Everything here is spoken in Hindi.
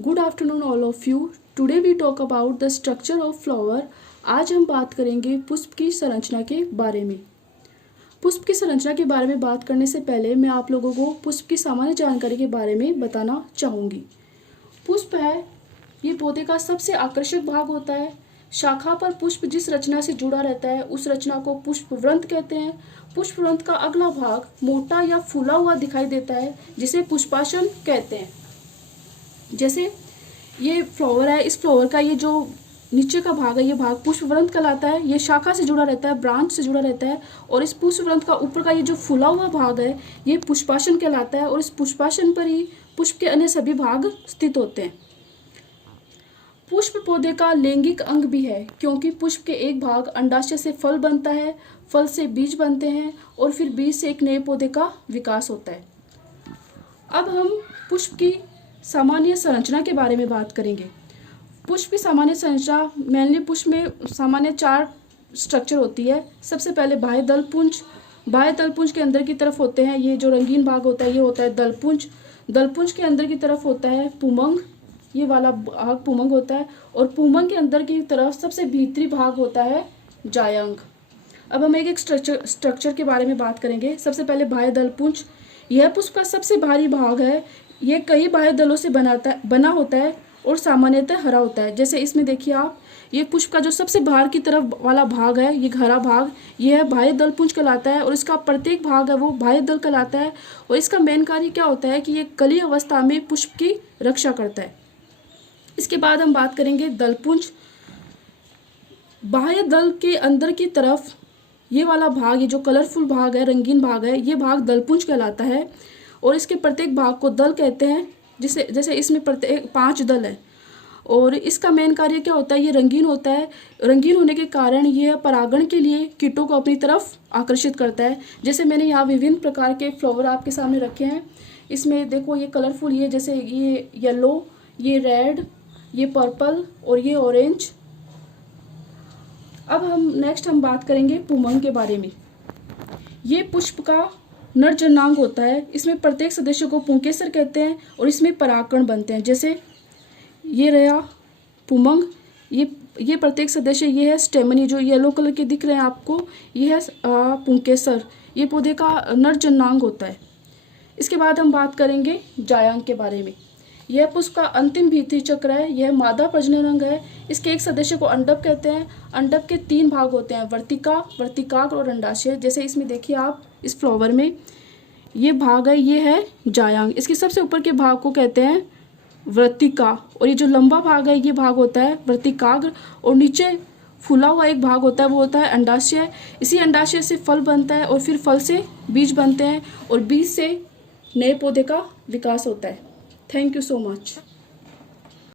Good afternoon all of you. Today we talk about the structure of flower. आज हम बात करेंगे पुष्प की संरचना के बारे में। पुष्प की संरचना के बारे में बात करने से पहले मैं आप लोगों को पुष्प की सामान्य जानकारी के बारे में बताना चाहूँगी। पुष्प है ये पौधे का सबसे आकर्षक भाग होता है। शाखा पर पुष्प जिस रचना से जुड़ा रहता है उस रचना को पुष्पवृंत कहते हैं। पुष्पवृंत का अगला भाग मोटा या फूला हुआ दिखाई देता है जिसे पुष्पासन कहते हैं। जैसे ये फ्लावर है, इस फ्लावर का ये जो नीचे का भाग है ये भाग पुष्पवृंत कहलाता है। ये शाखा से जुड़ा रहता है, ब्रांच से जुड़ा रहता है। और इस पुष्पवृंत का ऊपर का ये जो फूला हुआ भाग है ये पुष्पासन कहलाता है। और इस पुष्पासन पर ही पुष्प के अन्य सभी भाग स्थित होते हैं। पुष्प पौधे का लैंगिक अंग भी है क्योंकि पुष्प के एक भाग अंडाशय से फल बनता है, फल से बीज बनते हैं और फिर बीज से एक नए पौधे का विकास होता है। अब हम पुष्प की सामान्य संरचना के बारे में बात करेंगे। पुष्प की सामान्य संरचना मेनली पुष्प में सामान्य 4 स्ट्रक्चर होती है। सबसे पहले बाह्य दलपुंज। बाह्य दलपुंज के अंदर की तरफ होते हैं ये जो रंगीन भाग होता है ये होता है दलपुंज। दलपुंज के अंदर की तरफ होता है पुमंग, ये वाला भाग पुमंग होता है। और पुमंग के अंदर की तरफ सबसे भीतरी भाग होता है जायंग। अब हम एक एक स्ट्रक्चर के बारे में बात करेंगे। सबसे पहले बाह्य दलपुंज। यह पुष्प का सबसे भारी भाग है। यह कई बाह्य दलों से बना होता है और सामान्यतः हरा होता है। जैसे इसमें देखिए आप, ये पुष्प का जो सबसे बाहर की तरफ वाला भाग है ये हरा भाग, यह बाह्य दलपुंज कहलाता है। और इसका प्रत्येक भाग है वो बाह्य दल कहलाता है। और इसका मेन कार्य क्या होता है कि ये कली अवस्था में पुष्प की रक्षा करता है। इसके बाद हम बात करेंगे दलपुंज। बाह्य दल के अंदर की तरफ ये वाला भाग, ये जो कलरफुल भाग है, रंगीन भाग है, ये भाग दलपुंज कहलाता है। और इसके प्रत्येक भाग को दल कहते हैं। जैसे इसमें प्रत्येक 5 दल है। और इसका मेन कार्य क्या होता है, ये रंगीन होता है। रंगीन होने के कारण यह परागण के लिए कीटों को अपनी तरफ आकर्षित करता है। जैसे मैंने यहाँ विभिन्न प्रकार के फ्लावर आपके सामने रखे हैं। इसमें देखो ये कलरफुल, ये जैसे ये येलो, ये रेड, ये पर्पल और ये ऑरेंज। अब हम बात करेंगे पुमंग के बारे में। ये पुष्प का नर जननांग होता है। इसमें प्रत्येक सदस्य को पुंकेसर कहते हैं और इसमें परागकण बनते हैं। जैसे ये रहा पुमंग, ये प्रत्येक सदस्य, ये है स्टेमन, ये जो येलो कलर के दिख रहे हैं आपको, ये है पुंकेसर। ये पौधे का नर जननांग होता है। इसके बाद हम बात करेंगे जायांग के बारे में। यह पुष्प का अंतिम भीतरी चक्र है। यह मादा प्रजनन अंग है। इसके एक सदस्य को अंडक कहते हैं। अंडक के 3 भाग होते हैं, वर्तिका, वर्तिकाग्र और अंडाशय। जैसे इसमें देखिए आप, इस फ्लावर में ये भाग है, ये है जायांग। इसके सबसे ऊपर के भाग को कहते हैं वर्तिका। और ये जो लंबा भाग है ये भाग होता है वर्तिकाग्र। और नीचे फूला हुआ एक भाग होता है वो होता है अंडाशय। इसी अंडाशय से फल बनता है और फिर फल से बीज बनते हैं और बीज से नए पौधे का विकास होता है। Thank you so much.